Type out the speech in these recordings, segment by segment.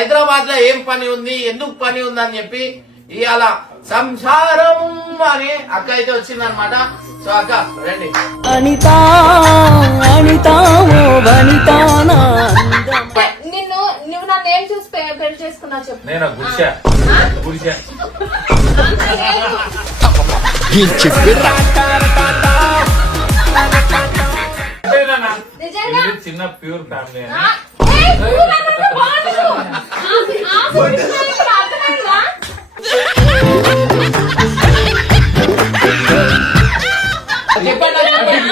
హైదరాబాద్ లో ఏం పని ఉంది, ఎందుకు పని ఉంది అని చెప్పి ఇవాళ సంసారం అని అక్క అయితే వచ్చిందనమాట. సో అక్క రండి. అనితా అనితా ఓ వనితా నిన్ను నువ్వు నన్ను ఏం చూసి పెళ్లి చేసుకున్నా చెప్పు. నేను గుడిసా గుడిసా చిన్న ప్యూర్ ఫ్యామిలీ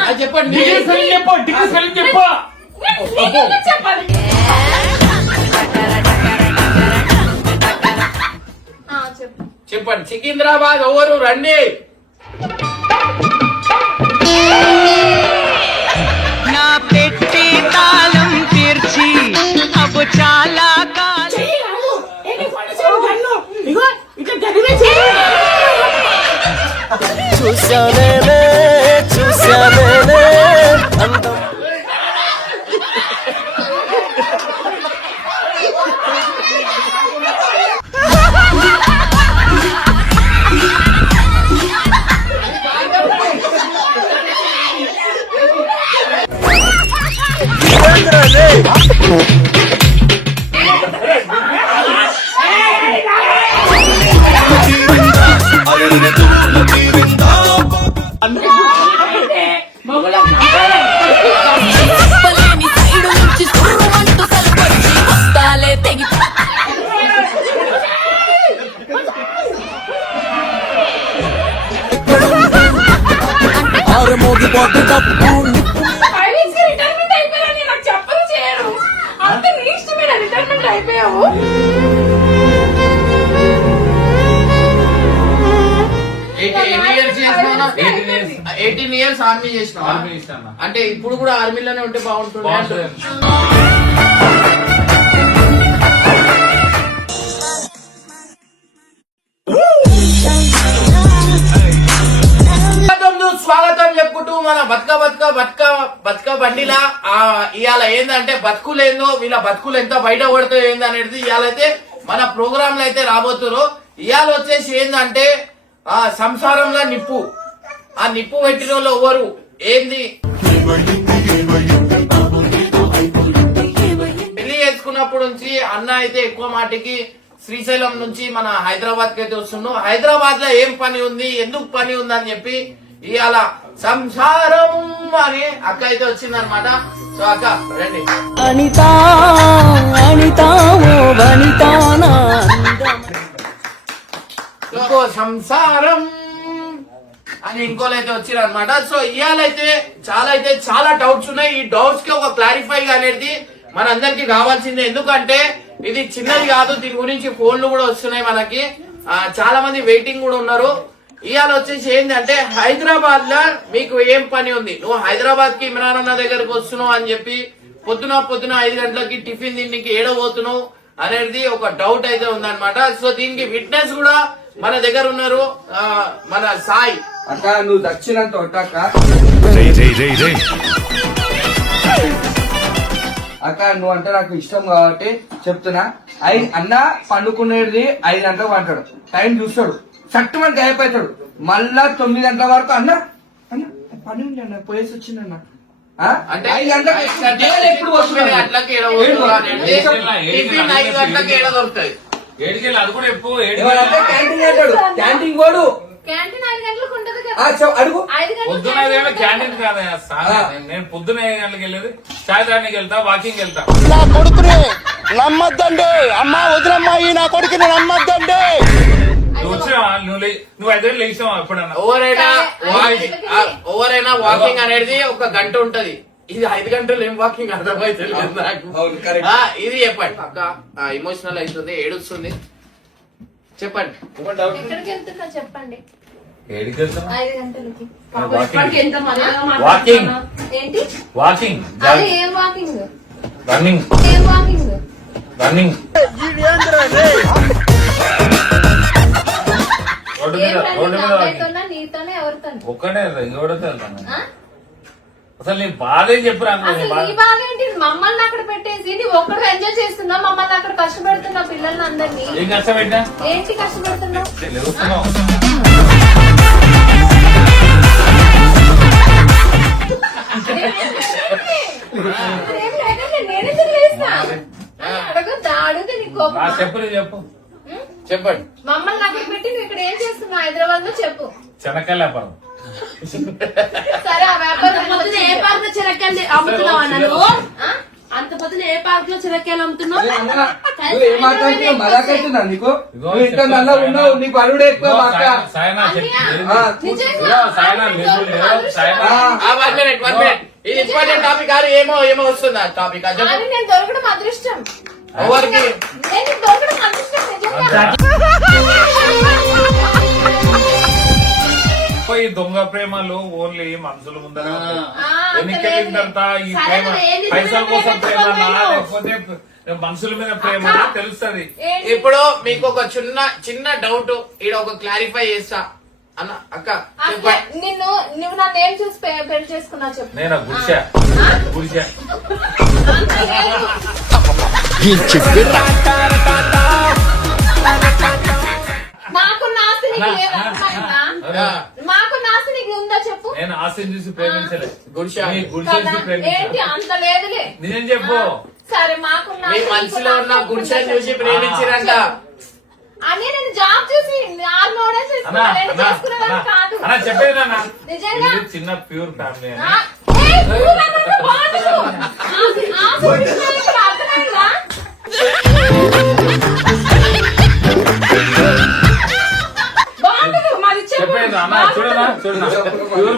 అని చెప్పండి చెప్పాలి. చెప్పండి సికింద్రాబాద్ ఎవరు రండి. నా పెట్టి తాళం తీర్చి అబ్బు చాలా చూసానే చూసానే అందం మోగిపోతు తప్పు అయిపోయావు. 18 years ఆర్మీ చేసినావా? అంటే ఇప్పుడు కూడా ఆర్మీలోనే ఉంటే బాగుంటుంది. స్వాగతం చెప్పుకుంటూ మన బతుక బండిలా ఇవాళ ఏందంటే బతుకులేందో వీళ్ళ బతుకులు ఎంత బయట పడుతాయో ఏందనేది ఇవాళైతే మన ప్రోగ్రామ్ లో అయితే రాబోతున్నారు. ఇవాళ వచ్చేసి ఏందంటే సంసారంలో నిప్పు, ఆ నిప్పు పెట్టిన వాళ్ళు ఎవరు ఏంది, పెళ్లి చేసుకున్నప్పటి నుంచి అన్న అయితే ఎక్కువ మాటికి శ్రీశైలం నుంచి మన హైదరాబాద్ కి అయితే వస్తున్నాం. హైదరాబాద్ లో ఏం పని ఉంది, ఎందుకు పని ఉంది అని చెప్పి ఇవాళ సంసారం అని అక్క అయితే వచ్చిందనమాట. సో అక్క రండి. అనితా అనితా ఓ వనితా ఇంకో సంసారం అని ఇంకోలైతే వచ్చిరనమాట. సో ఇవాళైతే చాలా డౌట్స్ ఉన్నాయి. ఈ డౌట్స్ కి ఒక క్లారిఫై అనేది మనందరికి కావాల్సిందే. ఎందుకంటే ఇది చిన్నది కాదు, దీని గురించి ఫోన్లు కూడా వస్తున్నాయి మనకి. చాలా మంది వెయిటింగ్ కూడా ఉన్నారు. ఇవాళ వచ్చేసి ఏంటంటే హైదరాబాద్ లో మీకు ఏం పని ఉంది, నువ్వు హైదరాబాద్ కి ఇమ్రాన్ అన్న దగ్గరకు వస్తున్నావు అని చెప్పి పొద్దున 5 గంటలకి టిఫిన్ తిండికి ఏడబోతున్నావు అనేది ఒక డౌట్ అయితే ఉందన్నమాట. సో దీనికి విట్నెస్ కూడా మన దగ్గర ఉన్నారు, మన సాయి అక్క. నువ్వు దక్షిణంత ఒట్టక్క అక్క, నువ్వు అంటే నాకు ఇష్టం కాబట్టి చెప్తున్నా. అన్న పండుకునేది 5 గంటలకు పంటాడు, టైం చూస్తాడు, చట్టు మనకి అయిపోతాడు. మళ్ళా 9 గంటల వరకు అన్న అన్న పని ఉంది అన్న, పోయేసి వచ్చిందన్న అంటే 5 గంటలకు ఎప్పుడు వస్తున్నాడు? క్యాంటీన్ అంటాడు, క్యాంటీన్ పోడు. అడుగు పొద్దున క్యాంటీన్ కాదా, నేను పొద్దున 5 గంటలకు వెళ్ళేది చాయ్ తాగడానికి వెళ్తా, వాకింగ్ వెళ్తా. నా కొడుకుని నమ్మద్దండి అమ్మా, వదిలమ్మాయి నా కొడుకుని నమ్మద్దండి. నువ్వు 5 గంటలు లేచావా ఎప్పుడన్నా? ఎవరైనా వాకింగ్ అనేది 1 గంట ఉంటది. ఇది 5 గంటలు ఏం వాకింగ్ అర్థమైతే ఇది చెప్పండి అక్క. ఎమోషనల్ అవుతుంది, ఏడుస్తుంది. చెప్పండి చెప్పండి. వాకింగ్ వాకింగ్ ఏం వాకింగ్, రన్నింగ్ ఏం వాకింగ్, రన్నింగ్ ఒక్కడే ఇంకోటితో వెళ్తాను. అసలు నీ బాధ ఏం చెప్పురా? మమ్మల్ని అక్కడ పెట్టేసి నువ్వు ఒక్కడు ఎంజాయ్ చేస్తున్నావు, మమ్మల్ని అక్కడ కష్టపెడుతున్నావు. పిల్లల్ని అందరినీ ఏం కష్టపెట్టా ఏంటి కష్టపడుతున్నావు? లేవుతున్నావు ఏం లేదండి, నేనే తెలియజేస్తా. అడగొద్దా? అడిగితే నీకు కోపమా? చెప్పు నేను చెప్పు ఉం? చెప్పండి. మమ్మల్ని అక్కడ పెట్టి నువ్వు ఇక్కడ ఏం చేస్తున్నావు హైదరాబాద్ లో చెప్పు. చెనక్కాయల వ్యాపారం సరే ఆ వ్యాపారం పొద్దున ఏ పార్క్ లో చిరకాయలు అమ్ముతున్నావు అన్న నువ్వు? అంత పొద్దున ఏ పార్క్ లో చిరకాయలు అమ్ముతున్నావు? ఏ అన్నా, నువ్వు ఏం మాట్లాడుతున్నావు? మజాకైతుందా నీకు? నువ్వు ఇంత నల్ల ఉన్నావు, నీ పరుడే ఎక్కువ మా అక్క. సాయనా ఆ, సాయనా లేదు సాయనా ఆ, 1 minute, 1 minute. ఇది ఇంపార్టెంట్ టాపిక్ కాదు. ఏమో వస్తుంది ఆ టాపిక్. అని నేను దొరకడం అదృష్టం. ఎవరికి? నేను దొరకడం అదృష్టం నిజంగా. ఈ దొంగ ప్రేమలు ఓన్లీ మనుషుల ముందరే ఉంటాయి. ఆ, ఎన్నికెళ్ళిన తర్వాత ఈ ప్రేమ పైసల కోసం ప్రేమ లేకపోతే మనుషుల మీద ప్రేమ తెలుస్తుంది. ఏంటి? ఇప్పుడు మీకు ఒక చిన్న డౌట్ ఈడ ఒక క్లారిఫై చేస్తా అన్న అక్క అసలు చెప్పండి. నువ్వు నన్ను ఏం చూసి పెళ్లి చేసుకున్నావు చెప్పు. నేను గుడిసా ఆ? గుడిసా అంత లేదు. మాకున్న ఆస్తి నీకు లేదా? అర్థమైందా? మాకున్న ఆస్తి నీకు ఉందా చెప్పు. నేను ఆశని చూసి ప్రేమించలే గుడిసా. నీ గుడిసే కదా? చూసి ఏంటి ప్రేమించలే అంత లేదులే. నేనేం చెప్పు సరే మాకున్న మీ ఆస్తి మనసులో నీకు ఉన్న నాకు గుడిసెని ఉందా చూసి చెప్పు. ప్రేమించిరంట. అని నేను జాబ్ చూసి ఆర్మోడే చేసుకునేదాన్ని కాదు. అన్నా చెప్పేది నాన్న నిజంగా? ఇది చిన్న ప్యూర్ ఫ్యామిలీ ఆ, అని ఏయ్, నువ్వు నన్ను బాగుండు. ఆస్తి విషయాలు ఇక్కడ అర్థమైందా? బాగుంటుంది మాది చెప్పు. చెప్పేది అన్న చూడనా ప్యూర్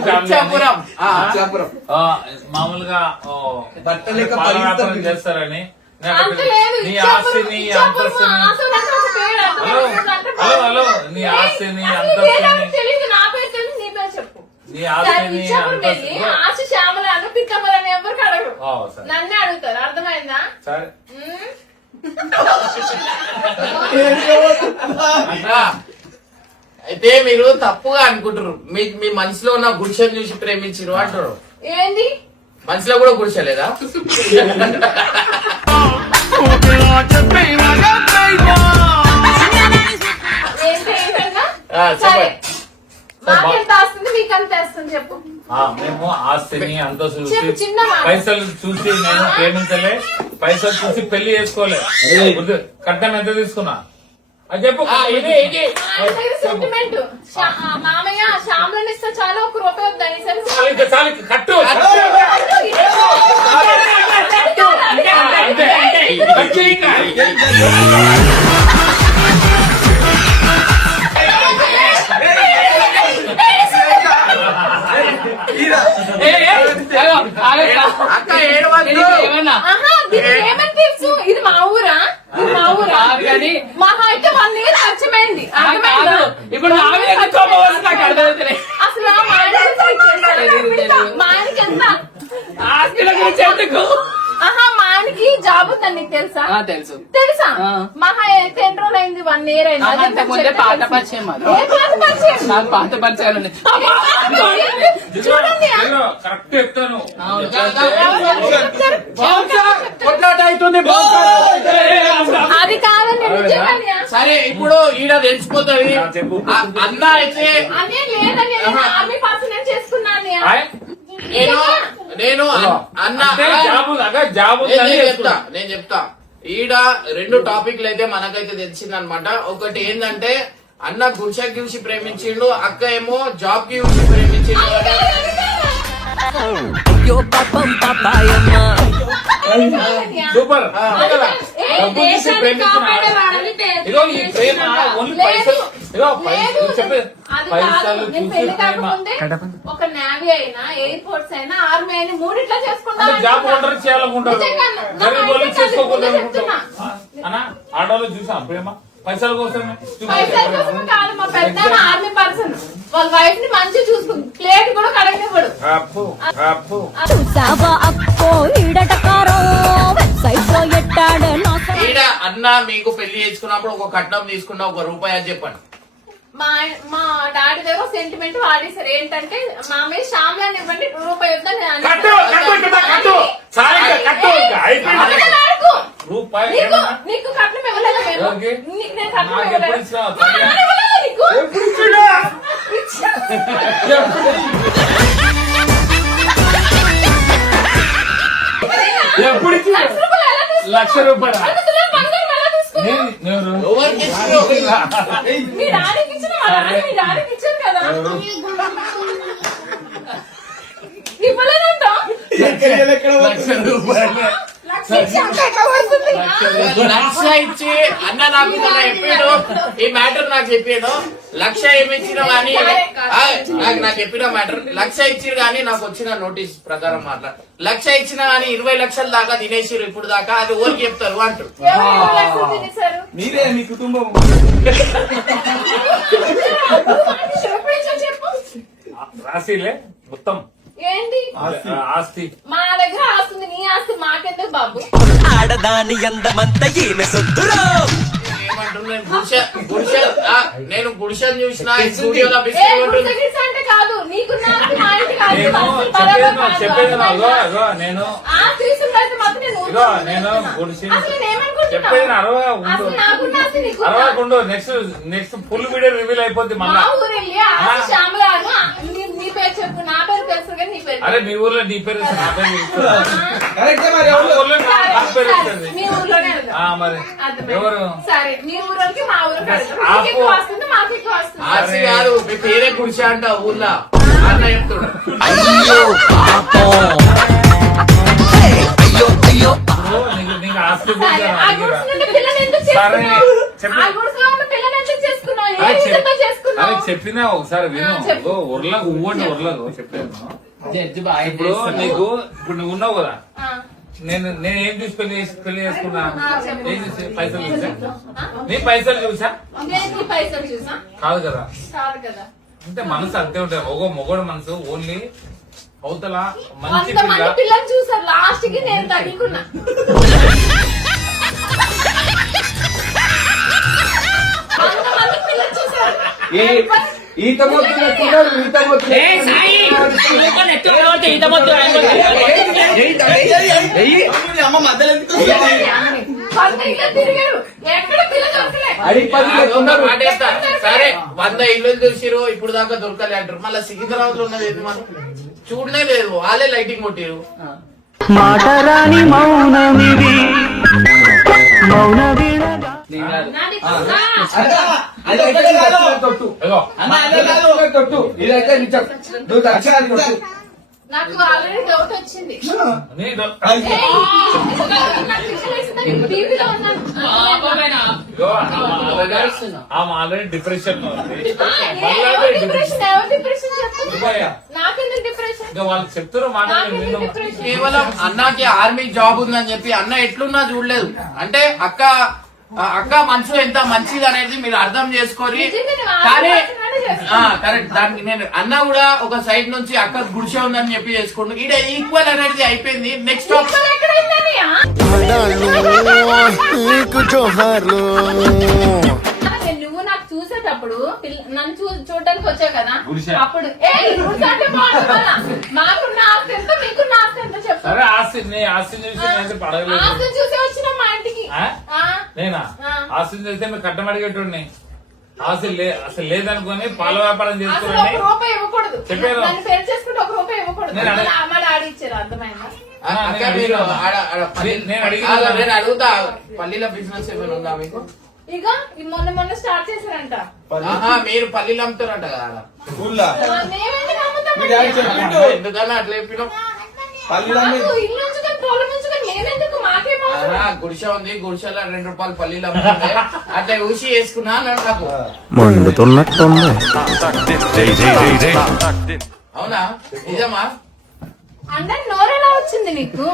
ఫ్యామిలీ ఇచ్చాపురం. ఇచ్చాపురం. మామూలుగా బట్టలు లెక్క పాల వ్యాపారం పలిగిస్తారు. చేస్తారని నేను అంత అక్కడ లేదు. నీ ఇచ్చాపురం, ఆస్తిని ఇచ్చాపురం, అంతస్తుని ఆస్తులు అంటే ఒక పేరు హలో అర్థమైందంటే హలో బాగుంది. నీ ఏయ్, ఆస్తిని అసలు ఈ పేరు నాకు అంతస్తుని తెలీదు. నా పేరు తెలియదు, నీ పేరు చెప్పు. నీ సరే, ఆస్తిని ఇచ్చాపురం వెళ్ళి అంతస్తుని ఆశ శ్యామలను పిక్కమ్మలని ఎవరికి అడగరు. ఓ, సరే. నన్నే అడుగుతారు. అర్థమైందా? సరే ఉమ్. అక్క, అయితే మీరు తప్పుగా అనుకుంటారు. మీ మనసులో ఉన్న గుడిసెని చూసి ప్రేమించారు అంటారు. ఏంది? మనసులో కూడా గుడిసెలేదా? ఏంటి ఏంటన్నా? ఆ, సరే చెప్పండి. మాకెంత వస్తుంది మీకెంత వేస్తుంది చెప్పు. మేము ఆస్తిని అంతస్తు చెప్పు, చూసి చిన్న మాట. పైసలు చూసి నేను ప్రేమించలే పైసలు చూసి పెళ్లి చేసుకోలే కట్నం ఎంత తీసుకున్నా అది చెప్పు ఇది మా ఆయన దగ్గర సెంటిమెంట్. మామయ్య శ్యామలను ఇస్తే చాలా ₹1 వద్దని సరే చాలు ఇంకా చాలు ఇంకా కట్టు అంతే కట్టు ఇంకా. అక్క ఏడవద్దు. ఆహా, దీనికి ఏమని తెలుసు? ఇది మా ఊరా? ఇది మా ఊరా? మహా అయితే 1 year పరిచయమైంది. అర్థమైందా? ఇప్పుడు నా మీద ఎందుకు కోపం వస్తుంది నాకు అర్థమవుతలే. అసలు మా ఆయనకి ఎంత? ఆస్తిల గురించి ఎందుకు? ఆహా, మా ఆయనకి జాబ్ ఉందని నీకు తెలుసా? తెలుసు. తెలుసా? ఆ. మహా అయితే ఎన్ని రోజులు అయింది? 1 year అయింది. అదే అంతకుముందే చెప్తే పాత తెలుసు. పరిచయం అది. ఏ పాత పరిచయం? నాకు పాత పరిచయాలు ఉన్నాయి. చూడండి. కరెక్ట్ చెప్తాను కొట్లాట అవుతుంది. అది కాదండి నిజంగానే. సరే ఇప్పుడు ఈడ తెలిసిపోతుంది. చెప్పు. అన్న అయితే అనే లేదని ఆర్మీ పర్సన్ చేసుకున్నాను నేను అన్న జాబ్ నేను చెప్తా ఈడ 2 టాపిక్లు అయితే మనకైతే తెలిసింది అనమాట. ఒకటి ఏంటంటే అన్న గుడిసె చూసి ప్రేమించిండు, అక్క ఏమో జాబ్ కి చూసి ప్రేమించిండు. అయ్యో పాపం పాపాయమ్మ సూపర్ దేశాన్ని కాపాడేవాడని ఇదో ఈ ప్రేమ ఓన్లీ పైసలు ఇదో పైసలు చెప్పే అది కాదు. పైసలు నేను చూసి పెళ్లి ప్రేమ కాకముందే ఒక నేవీ అయినా ఎయిర్ ఫోర్స్ అయినా ఆర్మీ అయినా మూడిట్లా చేసుకుంటా అంటే జాబ్ ఉండరు చేయాలనుకుంటారు నిజంగా. నా గరీబ్ వాళ్ళు మైండ్ చేసుకోకూడదు అది అనుకుంటారు చెప్తున్నా. అన్నా ఆడవాళ్ళు చూసాం ప్రేమ పైసల కోసమే పైసల కోసం కాదు. మా పెద్ద ఆర్మీ పర్సన్ వాళ్ళ వైఫ్ ని మంచిగా చూసుకుంది. ప్లేట్ కూడా కడగనివ్వడు. అప్పు అప్పు చూసావా అక్కో ఈడటకారో వెబ్సైట్ లో ఎట్టాడ ఈడ అన్న మీకు పెళ్లి చేసుకున్నప్పుడు ఒక కట్నం తీసుకున్న ₹1 అని చెప్పండి. మా డాడీ దగ్గర సెంటిమెంట్ వాడేసారు. ఏంటంటే మామయ్య శ్యామలాన్ని ఇవ్వండి ₹1 వద్దని నేను కట్టు కట్టు ఇంకా కట్టు సారీ కట్టు ఇంకా అయిపోయింది అబద్ధాలు ఆడకు. రూపాయి నీకు కట్నం ఇవ్వలేదు మేము. ఎవరికి? నేను కట్నం నాకు ఎప్పుడు ఇవ్వలేదు. ఇచ్చినావు? మా నాన్న ఇవ్వలేదా నీకు? ఇచ్చా. ఎప్పుడు ఇచ్చిన? లక్ష రూపాయలు ఎలా తీసుకున్నావు? 1,00,000 రూపాయలు. అంత తులం బంగారం ఎలా తీసుకున్నావు? ఎవరికి ఇచ్చినావు? మీ డాడీకి ఇచ్చిన మా నాన్న మీ డాడీకి ఇచ్చారు కదా. ఇవ్వలేదంట. 1,00,000 రూపాయలు. లక్ష ఇచ్చి అంత ఎట్లా పడుతుంది? లక్ష ఇచ్చి అన్న నాకు ఇలా చెప్పాడు, ఈ మ్యాటర్ నాకు చెప్పాడు. లక్ష ఏమి ఇచ్చినా గానీ నాకు చెప్పిన మ్యాటర్ 1,00,000 ఇచ్చిరు కానీ నాకు వచ్చిన నోటీస్ ప్రకారం మాట్లా 1,00,000 ఇచ్చినా గానీ 20 లక్షల దాకా తినేసిరు ఇప్పుడు దాకా. అది ఊరికి చెప్తారు అంటారు. ఎవరు లక్షలు తినేశారు? మీరే మీ కుటుంబం. ఎప్పుడు ఇచ్చావు చెప్పు. రాసిలే మొత్తం ఏంటి ఆస్తి. మా దగ్గర ఆస్తుంది, నీ ఆస్తి మాకెందుకు బాబు? ఆడదాని అందమంత ఈమె సొత్తురో నేను గుడిసెలు చూసిన స్టూడియోలో ఏ బిస్కెట్ గుడిసె ఉంటుంది. గిడిసె అంటే కాదు, నీకున్న ఆస్తి మా ఇంటికి ఆస్తి నేను ఆస్తి బరాబర్ కాదు. చెప్పేది అర్థమైందా? నేను ఆస్తి తీసుకుంటే మాత్రం నేను ఇగో ఊరుకోను. నేను గుడిసి అసలు నేనేమనుకుంటున్నావు? చెప్పేది అరవై ఉండు అసలు నాకున్న ఆస్తి నీకున్నా? అరవకుండు. నెక్స్ట్ ఫుల్ వీడియో రివీల్ అయిపోద్ది మా మళ్ళా. ఊరు వెళ్ళి ఆస్తి శ్యామలాను నీ పేరు చెప్పు, నా పేరు తెలుసు కానీ నీ పేరు అరే మీ ఊర్లో నీ పేరు నా పేరు తెలుసు. కరెక్టే మరి మా ఎవరు? ఊర్లో నా పేరు వస్తుంది. మీ ఊర్లోనే వెళ్దాం. మరి అర్థమైంది. ఎవరు? సరే మీ ఊరికి మా ఊరికి వెళ్దాం. ఆపు. నీకు ఎక్కువ వస్తుంది, మాకు ఎక్కువ వస్తుంది. ఆస్తి కాదు, మీ పేరే గుడిసె అంట ఊర్లో అన్న చెప్తాడు. నీకు ఆస్తి సరే, ఆ గుడిసె నుండి పిల్లని ఎందుకు సరే, చేసుకున్నావు? చెప్పు. ఆ గుడిసెలో ఉన్న పిల్లని ఎందుకు చేసుకున్నావు? ఏ రీజన్తో చేసుకున్నావు? చెప్పినా ఒకసారి విను. చెప్పు. ఉర్లకు ఊవండి ఉర్లకు చెప్పాను. జడ్జి బాగా ఇప్పుడు నీకు ఇప్పుడు నువ్వు ఉన్నావు కదా, ఆ, నేను ఏం చూసి పెళ్లి చేసుకున్నా? చెప్పు. ఏం చూసి పైసలు చూసా? ఆ? నీ పైసలు చూసా? నేను నీ పైసలు చూసా? కాదు కదా. కాదు కదా. అంటే మనసు అంతే ఉంటాయి. మొగోడు మనసు ఓన్లీ అవతల మంచి కొంతమంది పిల్ల. పిల్లలు చూసారు, లాస్ట్ కి నేను తగ్గుకున్నా. కొంతమంది పిల్లలు చూసారు. ఈత మొత్తం ఎత్తున్నారు, ఈత మొత్తం కొంత ఇల్లు తిరిగారు, ఎక్కడ పిల్ల దొరకలే. అడిగి పది ఎత్తున్నారు. మాటేస్తా. సరే 100 ఇల్లు చూసిరు ఇప్పుడు దాకా దొరకలే అంటారు. మళ్ళీ సికింద్రాబాద్ లో ఉన్నది ఏది మనం చూడనే లేదు. వాళ్ళే లైటింగ్ కొట్టిరు. నాది తెలుసా? అది అయితే తొట్టు ఇగో, తొట్టు ఇదైతే నిజం. నువ్వు దక్షిణాది తొట్టు. నాకు ఆల్రెడీ డౌట్ వచ్చింది. నీకు ఏయ్, నాకు పిచ్చి లేసిందని టీవీలో ఉన్నాను. ఇగో, ఆమె ఆల్రెడీ డిప్రెషన్ లో ఉంది. ఎవరు డిప్రెషన్? ఎవరు డిప్రెషన్ చెప్పు. ఇవ్వయ్యా. నాకెందుకు డిప్రెషన్? ఇంకా వాళ్ళు చెప్తారు మాట నాకెందుకు డిప్రెషన్? కేవలం అన్నకి ఆర్మీ జాబ్ ఉందని చెప్పి అన్న ఎట్లున్నా చూడలేదు. అంటే అక్క మనసు ఎంత మంచిది అనేది మీరు అర్థం చేసుకొని. నిజంగా నేను కానీ ఆలోచన చేస్తున్నా. కరెక్ట్. దానికి నేను అన్న కూడా ఒక సైడ్ నుంచి అక్క గుడిసె ఉందని చెప్పి చేసుకుంటూ ఈడ ఈక్వల్ అనేది అయిపోయింది. నెక్స్ట్ ఇక్కడ ఎక్కడైందన్నయ్య? నీకు జోహార్లు అదే నువ్వు నాకు చూసేటప్పుడు నన్ను చూడడానికి వచ్చావు కదా, గుడిసె. అప్పుడు గుడిసె అంటే బాగుంది కదా. మాకున్న ఆస్తి ఎంత, మీకున్న ఆస్తి ఎంత చెప్పు. సరే ఆస్తి నీ ఆస్తిని చూసి నేనైతే పడగలేదు. ఆస్తిని చూసే వచ్చిన మా ఇంటికి. ఆ? ఆ, నేనా ఆ. ఆస్తిని చూస్తే మీరు కట్టం అడిగేటోడిని. ఆస్తి అసలు లేదనుకొని పాల వ్యాపారం అసలు చేసుకోండి. ఒక రూపాయి ఇవ్వకూడదు. చెప్పాను. నన్ను పెళ్లి చేసుకుంటే ఒక రూపాయి ఇవ్వకూడదు. నేను అడగ- మా డాడీ ఇచ్చారు, అర్థమైందా? అక్క మీరు నేను అడిగిన నేను అడుగుతా పల్లీల బిజినెస్ ఏమైనా ఉందా మీకు? ఇక ఈ మొన్న స్టార్ట్ చేశారంట. మీరు పల్లీలు అమ్ముతారంట కదా. ఊళ్ళో మేమెందుకు అమ్ముతామండి? మీ డాడీ చెప్పిండు. ఎందుకన్నా అట్లా చెప్పినావు? మాకు ఇల్లు ఉంచుకొని పొలం ఉంచుకొని మేమెందుకు, మాకేం అవసరం? గుడిసె ఉంది, గుడిసెలో 2 రూపాయలు పల్లీలు అమ్ముతుంటే అట్లా ఊసి వేసుకున్నా అన్నాడు నాకు. మండుతున్నట్టుంది అవునా నిజమా? అందరి నోరెలా వచ్చింది నీకు?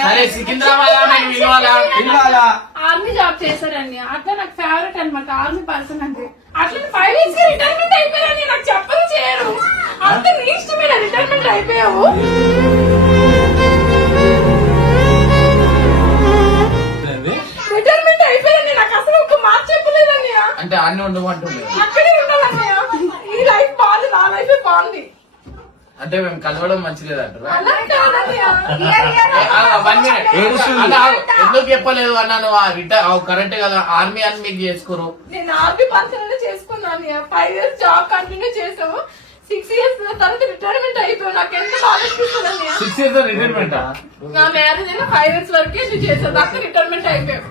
సరే సికింద్రాబాద్ నేను విలువాలా? ఇవ్వాలా? ఆర్మీ జాబ్ చేశారని అట్లా నాకు ఫేవరెట్ అనమాట ఆర్మీ పర్సన్ అంటే. అట్లా 5 ఇయర్స్ కి రిటైర్మెంట్ అయిపోయారని నాకు చెప్పదు చేయరు. అంత నీ ఇష్టమైన రిటైర్మెంట్ అయిపోయావు. రిటైర్మెంట్ అయిపోయారని నాకు అసలు ఒక మాట చెప్పలేదన్నయ్య. అంటే అన్ని ఉండమంటుంది. అక్కడే ఉండాలన్నయ్య. ఈ లైఫ్ బాగుంది, నా లైఫ్ బాగుంది. అంటే మేము కలవడం మంచిది అంటారా? అలా కాదన్నయ్య. Year, year వన్ మినిట్ ఎందుకు చెప్పలేదు అన్నాను? కరెక్ట్ కదా, ఆర్మీ అని మీకు చేసుకోరు. నేను ఆర్మీ పర్సన్ చేసుకున్నాను. 5 years జాబ్ కంటిన్యూ చేసాము. 6 years తర్వాత రిటైర్మెంట్ అయిపోయావు. నాకు ఎంత బాధ అనిపిస్తుంది. 6 years రిటైర్మెంట్. నా మ్యారేజ్ అయినా 5 years వరకే నువ్వు చేసావు. తర్వాత రిటైర్మెంట్ అయిపోయావు.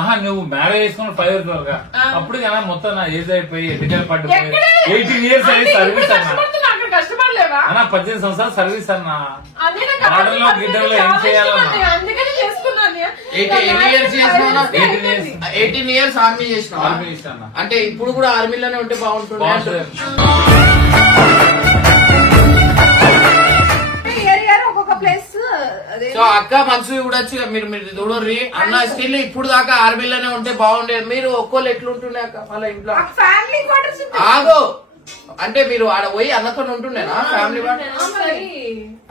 ఆహా, నువ్వు మ్యారేజ్ చేసుకున్న 5 years వరకు అప్పుడు కదా మొత్తం నా ఏజ్ అయిపోయి ఎన్నికలు పట్టిపోయి ఎక్కడ? 18 years అయ్యి సర్వీస్ అన్నా కష్టపడుతున్నా, అక్కడ కష్టపడలేవా? అన్న 18 సంవత్సరాలు సర్వీస్ అన్నా. అదే నాకు ఆడలో గిడ్డలో ఏం చేయాలన్నా? అందుకని చేసుకున్నాను. 18 years చేసుకున్నా? 18 years 18 years ఆర్మీ చేసిన. ఆర్మీ ఇస్తాను. అంటే ఇప్పుడు కూడా ఆర్మీలోనే ఉంటే బాగుంటుంది. బాగుంటుంది. ఒక్కొక్క ప్లేస్ అదే సో అక్క మనసు చూడొచ్చు, మీరు మీరు చూడర్రి అన్న. స్టిల్ ఇప్పుడు దాకా ఆర్మీలోనే ఉంటే బాగుండేది. మీరు ఒక్కోళ్ళు ఎట్లుంటుండే అక్క వాళ్ళ ఇంట్లో? ఫ్యామిలీ క్వార్టర్స్ ఆగో, అంటే మీరు ఆడ పోయి అన్నతో ఉంటుండేనా ఫ్యామిలీ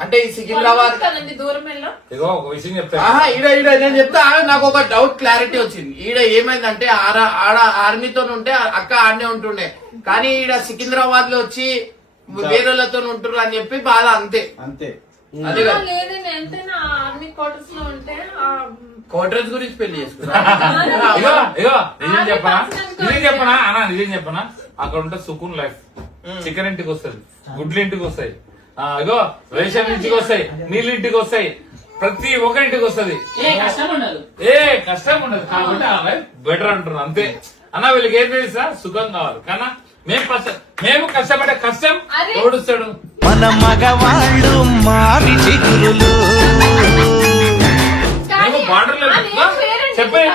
అంటే ఈ సికింద్రాబాద్? దూరం వెళ్ళా. ఇగో ఒక విషయం చెప్తా. ఆహా, ఈడ ఈడ నేను చెప్తా. నాకు ఒక డౌట్ క్లారిటీ వచ్చింది. ఈడ ఏమైందంటే ఆడ ఆర్మీతో ఉంటే అక్క ఆడనే ఉంటుండే, కానీ ఈడ సికింద్రాబాద్ లో వచ్చి వేరేలతో ఉంటున్నారు అని చెప్పి బాధ. అంతే అంతే. అదే కదా. లేదు నేను ఎంతైనా ఆర్మీ క్వార్టర్స్ లో ఉంటే కోటరేజ్ గురించి పెళ్లి చేసుకున్నా. ఇగో ఇగో నిజం చెప్పనా అన్న, నిజం చెప్పనా? అక్కడ ఉంటే సుకూన్ లైఫ్. చికెన్ ఇంటికి వస్తుంది, గుడ్లు ఇంటికి వస్తాయి, ఇగో రేషన్ ఇంటికి వస్తాయి, నీళ్ళ ఇంటికి వస్తాయి, ప్రతి ఒక్కరింటికి వస్తుంది. ఏ కష్టం ఉండదు. కాబట్టి ఆ లైఫ్ బెటర్ అంటున్నారు అంతే. అన్న వీళ్ళకి ఏం తెలుసా? సుఖం కావాలి. కానీ మేము కష్టపడే కష్టం ఓడుస్తాడు. మన మగవాళ్ళు మారి చిగురులు. మేము బార్డర్లో చెప్పేది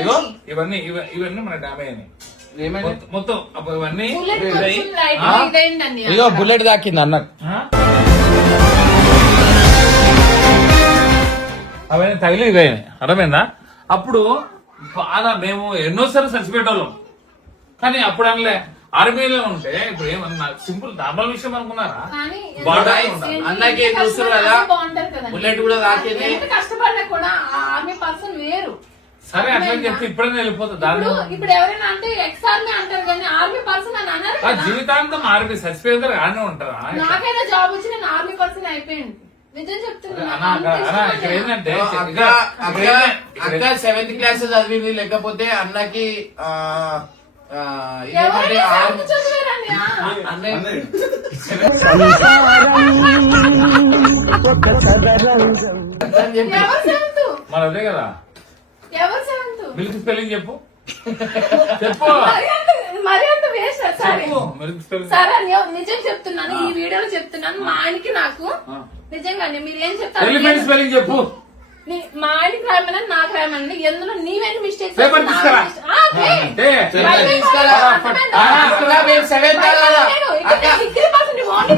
ఇగో ఇవన్నీ మన డ్యామేజ్ అయినాయి మొత్తం. ఇవన్నీ ఇగో బుల్లెట్ దాకింది అన్న. అవన్నీ తగిలి ఇదైనాయి. అర్థమైందా? అప్పుడు బాగా మేము ఎన్నోసార్లు చచ్చిపోయేటోళ్ళం, కానీ అప్పుడు అనలే. ఆర్మీలో ఉంటే ఇప్పుడు ఏమన్నా సింపుల్ నార్మల్ విషయం అనుకున్నారా? అన్నకి చూస్తారు కదా, బాగుంటారు కదా. బుల్లెట్ కూడా దాకింది. ఎంత కష్టపడినా కూడా ఆర్మీ పర్సన్ వేరు. సరే అట్లా చెప్తే ఇప్పుడైనా వెళ్ళిపోతుంది. దాని ఇప్పుడు ఎవరైనా అంటే ఎక్స్ ఆర్మీ అంటారు కానీ ఆర్మీ పర్సన్ అని అన్నారు కదా. జీవితాంతం ఆర్మీ చచ్చిపోయేందరూ ఆనే ఉంటారు. నాకైనా జాబ్ వచ్చి నేను ఆర్మీ పర్సన్ అయిపోయింది. నిజం చెప్తున్నా. ఇక్కడ ఏంటంటే అక్క 7th క్లాస్ చదివింది, లేకపోతే అన్నకి ఇదేమంటే మరి అదే కదా. ఎవరు సెవెంత్? మిల్క్ స్పెల్లింగ్ చెప్పు. చెప్పు మరి అంత వేస్ట్. సరే మిల్క్ స్పెల్లింగ్. సరే నిజం చెప్తున్నాను, ఈ వీడియోలో చెప్తున్నాను. మా ఆయనకి నాకు నిజంగానే మీరేం చెప్తారు? ఎలిమెంట్ స్పెల్లింగ్ చెప్పు. మా ఆయనకి రాయమని నాకు రాయమని ఎందులో నీవేంటి మిస్టేక్? పేపర్ తీసుకురా.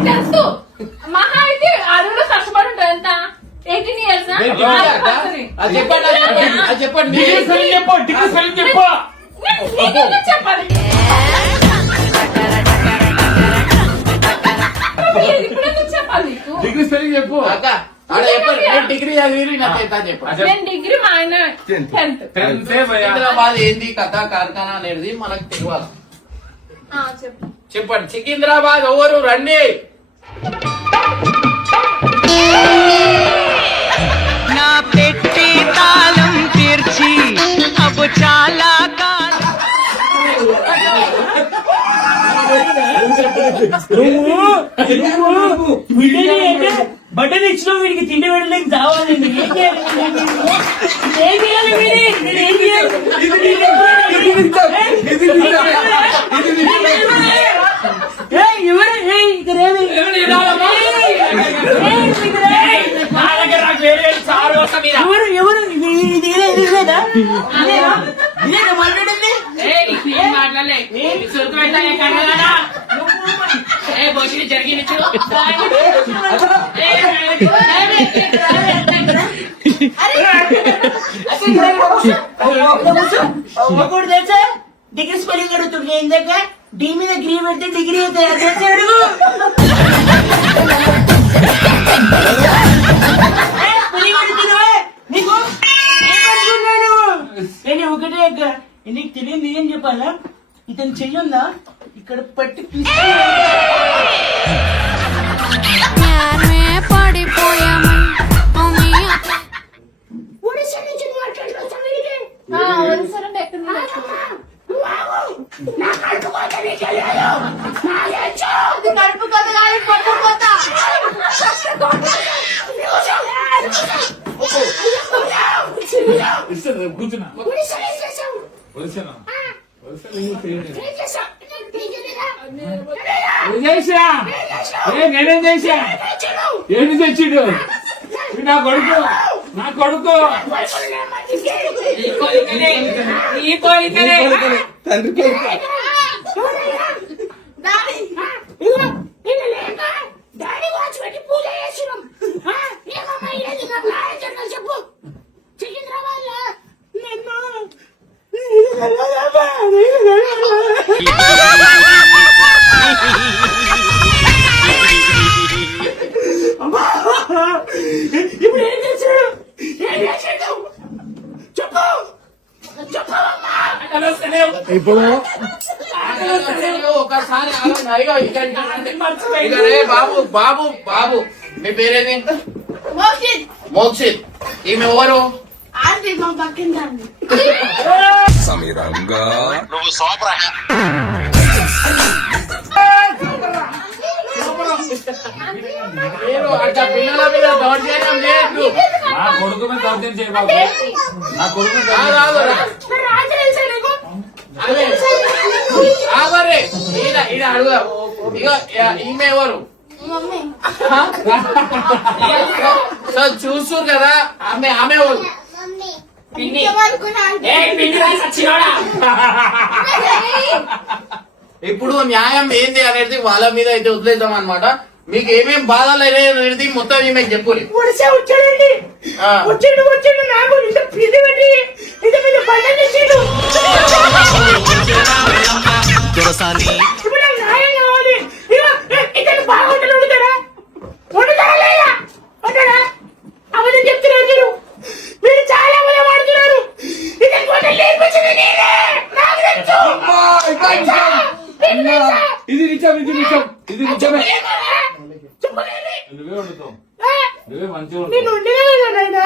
తెలుసు మహా అయితే అడవిలో కష్టపడి ఉంటారు. ఎంత 18 years చెప్పండి. చెప్పాలి. ఇప్పుడు చెప్పాలి నీకు డిగ్రీ స్పెల్లింగ్ చెప్పు. డిగ్రీ చదివి చెప్పండి. నేను డిగ్రీ, మా ఆయన 10th. సికింద్రాబాద్ ఏంది కథ కార్ఖానా అనేది మనకు తెలియాలి. చెప్పు. చెప్పండి. సికింద్రాబాద్ ఎవరు రండి? నా పెట్టి తాళం తీర్చి అబ్బు చాలా బట్టలు ఇచ్చిన వీడికి తిండి వెళ్ళలేక కావాలండి. ఏం చేయాలి? ఏం చేయాలి? ఏం చేయాలి? ఎవరు ఇదేనా మాట్లాడండి. ఒకటి తెలుసా? డిగ్రీ స్పెల్లింగ్ అడుగుతుంది. ఇందాక డి మీద గ్రీ పెడితే డిగ్రీ అవుతాయి. తెలుసా అడుగు. నీకు నేను ఒకటే నీకు తెలియదు ఏం చెప్పాలా? ఇతను చెయ్యుందా ఇక్కడ పట్టి ఒరిస్సాలో ఎక్కడ కడుపు కొత్త కాదు పట్టు కొత్త కూర్చున్నా నేనేం చేసా ఏంటి తెచ్చిడు నా కొడుకు ఈ కోరికనే తండ్రికి చెప్పు ఇప్పుడు ఏం చేశాడు చెప్పు ఇప్పుడు ఒకసారి బాబు బాబు బాబు మీ పేరేది మోక్షిత్ ఈమె ఎవరు ఆంటీ మా పక్కిందండి నువ్వు సోపరా మీరు అట్లా పిల్లల మీద దౌర్జన్యం చేయొద్దు. నా కొడుకు మీద దౌర్జన్యం చేయబాబు నా కొడుకు మీద కాదు, రాజు తెలుసా నీకు? అదే. ఆగరే. ఈడ అడుగుదాం. ఇగో ఈమె ఎవరు మమ్మీ సో చూస్తురు కదా ఆమె ఎవరు ఇప్పుడు న్యాయం ఏంది అనేది వాళ్ళ మీద అయితే వదిలేద్దాం అనమాట. మీకు ఏమేం బాధలు అనేది మొత్తం ఈమె చెప్పురి. వచ్చాడండి వచ్చాడు నాకు ఇంత పిల్లి పెట్టి ఇంత పెద్ద బండ తెచ్చాడు. ఇప్పుడు నాకు న్యాయం కావాలి. ఇతను బాగుంటాడు వండుతారా లేదా వంటారా అబద్ధం చెప్తున్నారు మీరు. మీరు చాలా మంది వాడుతున్నారు. ఇతను కొంత లేపించింది నేనే. నాకు తెలుసు. ఇది నిజమే నువ్వే వండుతావు నువ్వే మంచిగా నేను ఉంటావు ఉండేదే కదా నాయనా.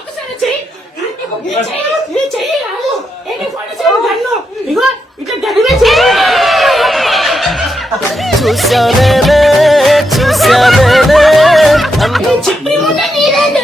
ఒకసారి చెయ్యి రాదు. ఇగో ఇట్లా గదివే చెయ్యి. చెప్పి ఉంటే నీదేంటి?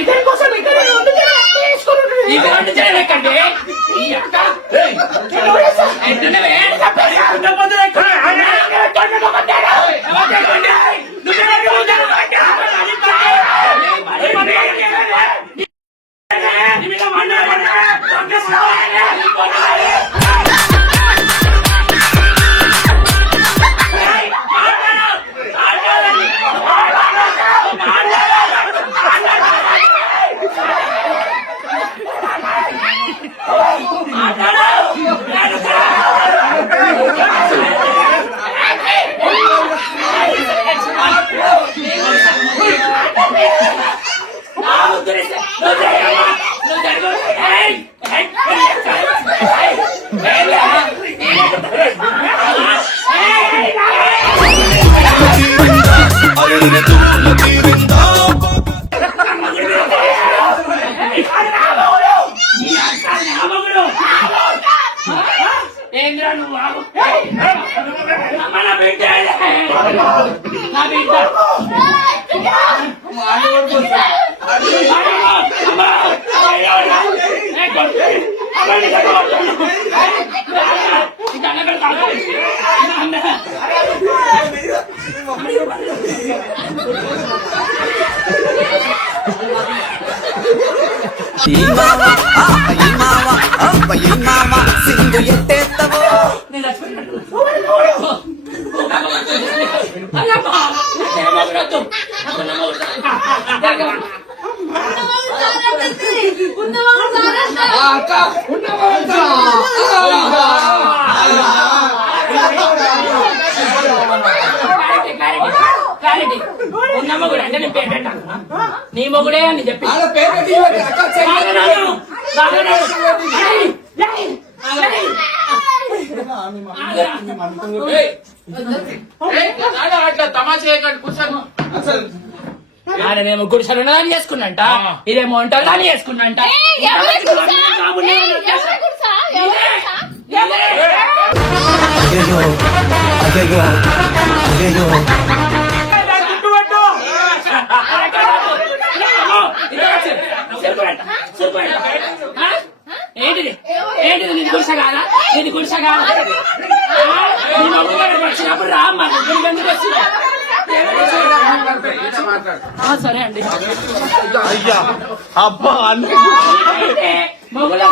ఇతని కోసం ఇతను చేయలేకండి. ఏంద్రా నువ్వు ఆగు. అమ్మ, నా బిడ్డ నా బిడ్డ క్లారిటీ ఉన్న మొగుడు అంటే నేను పేరు పెట్టాను. నీ మొగుడే అని చెప్పి అట్లా తమాషా చేయకండి, కూర్చోను. ఆడనేమో గుడిసెలు అని చేసుకున్నంట, ఇదేమో వంటలు అని చేసుకున్నంట. ఏంటిది ఏంటిది నీది గుడిసె కాదా? నీది గుడిసె కాదా? నీ మమ్మీ వచ్చినప్పుడు రా మా దగ్గరికి ఎందుకు వచ్చిందా? సరే అండి. అబ్బా మొగుల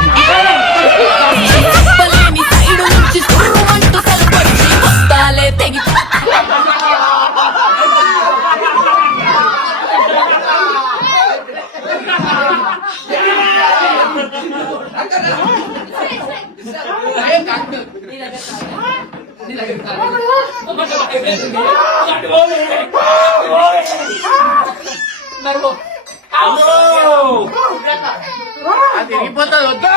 అది తిరిగిపోతుంది, వద్దు.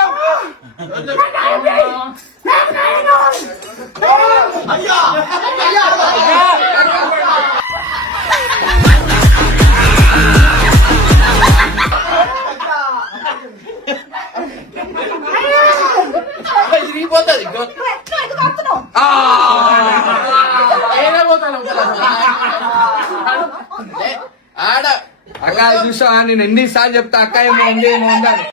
తిరిగిపోతుంది ఆడ అక్క చూసా నేను ఎన్నిసార్లు చెప్తా అక్క ఏమో ఉంది ఏమో ఉందని.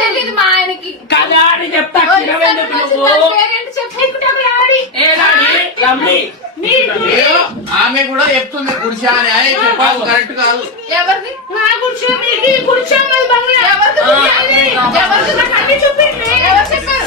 తెలియదు మా ఆయనకి కదా అని చెప్తా. ఆమె కూడా చెప్తుంది గుడిసా అని, ఆయన చెప్పాలి కరెక్ట్ కాదు. ఎవరిది నా గుడిసె మీది గుడిసె చూపించండి. ఎవరు చెప్పారు?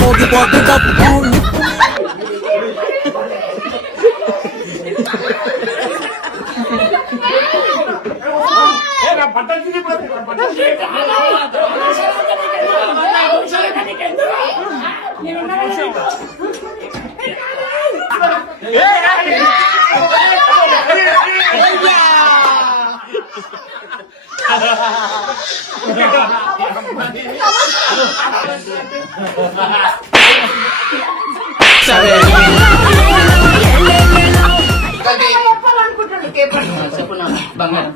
మోగిపోతు డప్పు చెప్పాలనుకుంటాను. చెప్పు బంగారం.